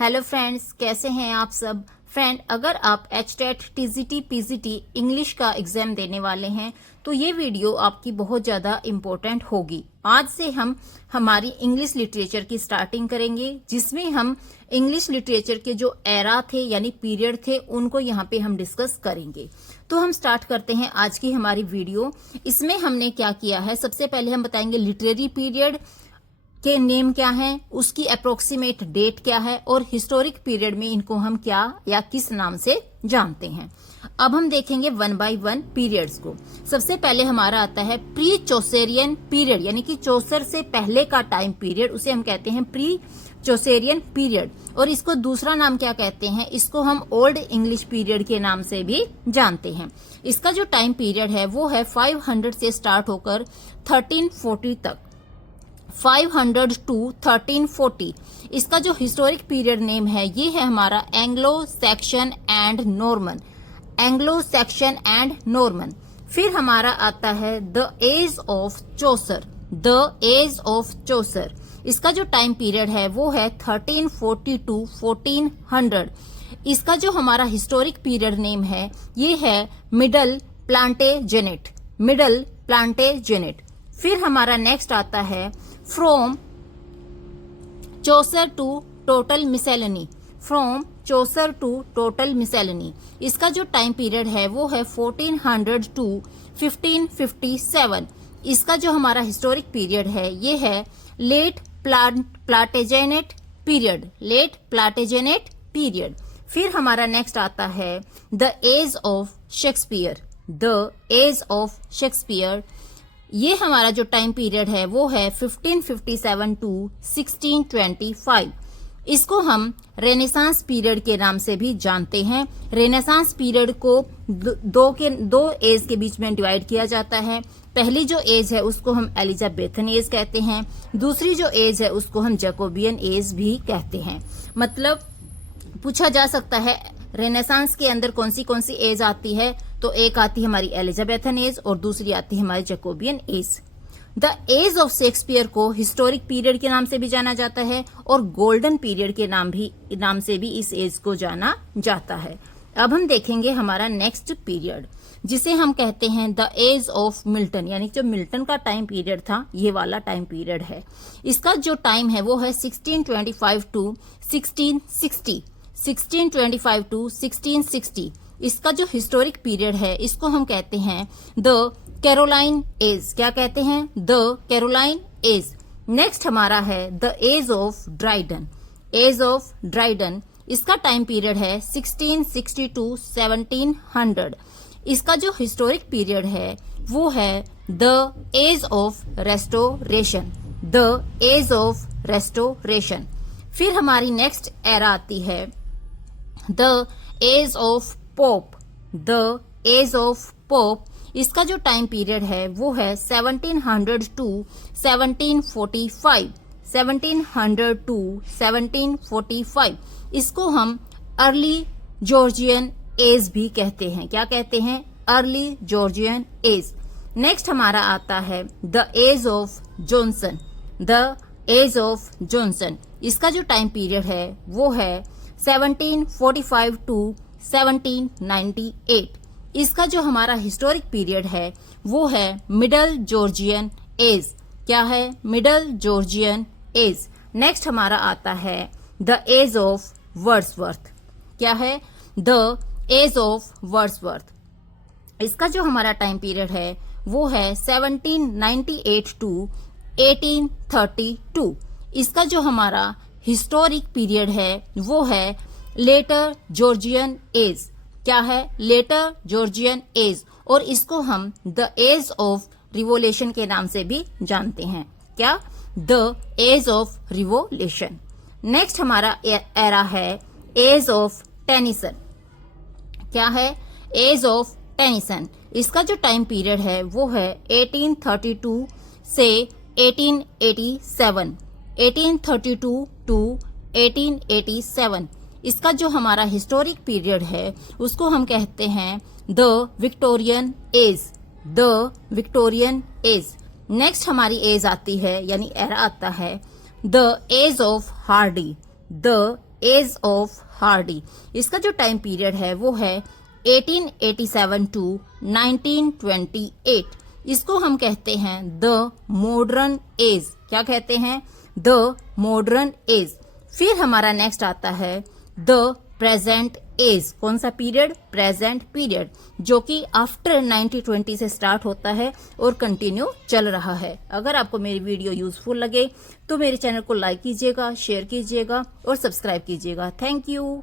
Hello friends, कैसे हैं आप सब। फ्रेंड, अगर आप HTET, TGT, PGT इंग्लिश का एग्जाम देने वाले हैं तो ये वीडियो आपकी बहुत ज़्यादा इम्पोर्टेंट होगी। आज से हम हमारी इंग्लिश लिटरेचर की स्टार्टिंग करेंगे, जिसमें हम इंग्लिश लिटरेचर के जो एरा थे यानी पीरियड थे उनको यहाँ पे हम डिस्कस करेंगे। तो हम स्टार्ट करते हैं आज की हमारी वीडियो। इसमें हमने क्या किया है, सबसे पहले हम बताएंगे लिटरेरी पीरियड के नेम क्या है, उसकी अप्रोक्सीमेट डेट क्या है और हिस्टोरिक पीरियड में इनको हम क्या या किस नाम से जानते हैं। अब हम देखेंगे वन बाय वन पीरियड्स को। सबसे पहले हमारा आता है प्री चौसेरियन पीरियड, यानी कि चौसर से पहले का टाइम पीरियड, उसे हम कहते हैं प्री चौसेरियन पीरियड। और इसको दूसरा नाम क्या कहते हैं, इसको हम ओल्ड इंग्लिश पीरियड के नाम से भी जानते हैं। इसका जो टाइम पीरियड है वो है 500 से स्टार्ट होकर 1340 तक, 500 टू 1340। इसका जो हिस्टोरिक पीरियड नेम है ये है हमारा Anglo Saxon and Norman, Anglo Saxon and Norman. फिर हमारा आता है the age of Chaucer, the age of Chaucer. इसका जो टाइम पीरियड है वो है 1340 टू 1400। इसका जो हमारा हिस्टोरिक पीरियड नेम है ये है मिडल प्लांटेजेनेट, मिडल प्लांटेजेनेट। फिर हमारा नेक्स्ट आता है from Chaucer to total miscellany, from Chaucer to total miscellany. इसका जो टाइम पीरियड है वो है 1400 टू 1557। इसका जो हमारा हिस्टोरिक पीरियड है ये है late Plantagenet period, late Plantagenet period. फिर हमारा नेक्स्ट आता है the age of Shakespeare, the age of Shakespeare. ये हमारा जो टाइम पीरियड है वो है 1557 टू 1625। इसको हम रेनेसांस पीरियड के नाम से भी जानते हैं। रेनेसांस पीरियड को दो एज के बीच में डिवाइड किया जाता है। पहली जो एज है उसको हम एलिजाबेथन एज कहते हैं, दूसरी जो एज है उसको हम जैकोबियन एज भी कहते हैं। मतलब पूछा जा सकता है रेनेसांस के अंदर कौन सी एज आती है, तो एक आती है हमारी एलिजाबेथन एज और दूसरी आती है हमारी Jacobean age. The age of Shakespeare को हिस्टोरिक पीरियड के नाम से भी जाना जाता है और गोल्डन पीरियड के नाम से भी इस एज को जाना जाता है। अब हम देखेंगे हमारा नेक्स्ट पीरियड, जिसे हम कहते हैं द एज ऑफ मिल्टन, यानी जो मिल्टन का टाइम पीरियड था ये वाला टाइम पीरियड है। इसका जो टाइम है वो है 1625 टू 1660, 1625 टू 1660। इसका जो हिस्टोरिक पीरियड है इसको हम कहते हैं द कैरोलाइन एज। क्या कहते हैं? The Caroline as. नेक्स्ट हमारा है the age of Dryden, age of Dryden. इसका टाइम पीरियड है 1660 टू 1700। इसका जो हिस्टोरिक पीरियड है वो है the age of restoration, the age of restoration. फिर हमारी नेक्स्ट एरा आती है the age of Pope, the age of Pope. इसका जो टाइम पीरियड है वो है 1700 टू 1745, 1700 टू 1745। इसको हम अर्ली जॉर्जियन एज भी कहते हैं। क्या कहते हैं? Early Georgian as. नेक्स्ट हमारा आता है the age of Johnson, the age of Johnson. इसका जो टाइम पीरियड है वो है 1745 टू 1798। इसका जो हमारा हिस्टोरिक पीरियड है वो है मिडल जॉर्जियन एज। क्या है? Middle Georgian as. नेक्स्ट हमारा आता है द एज ऑफ वर्ड्सवर्थ। क्या है? The age of Wordsworth. इसका जो हमारा टाइम पीरियड है वो है 1798 टू 1832। इसका जो हमारा हिस्टोरिक पीरियड है वो है लेटर जॉर्जियन एज। क्या है? Later Georgian age. और इसको हम द एज ऑफ रिवोल्यूशन के नाम से भी जानते हैं। क्या? The age of revolution. Next हमारा एरा है एज ऑफ टेनिसन। क्या है? Age of Tennyson. इसका जो टाइम पीरियड है वो है 1832 से 1887, 1832 टू 1887। इसका जो हमारा हिस्टोरिक पीरियड है उसको हम कहते हैं the Victorian age, the Victorian age. Next हमारी एज आती है यानी एरा आता है the age of Hardy, the age of Hardy. इसका जो टाइम पीरियड है वो है 1887 टू 1928। इसको हम कहते हैं द मॉडर्न एज। क्या कहते हैं? The modern age. फिर हमारा नेक्स्ट आता है द प्रेजेंट एज। कौन सा पीरियड? प्रेजेंट पीरियड, जो कि आफ्टर 1920 से स्टार्ट होता है और कंटिन्यू चल रहा है। अगर आपको मेरी वीडियो यूजफुल लगे तो मेरे चैनल को लाइक कीजिएगा, शेयर कीजिएगा और सब्सक्राइब कीजिएगा। Thank you.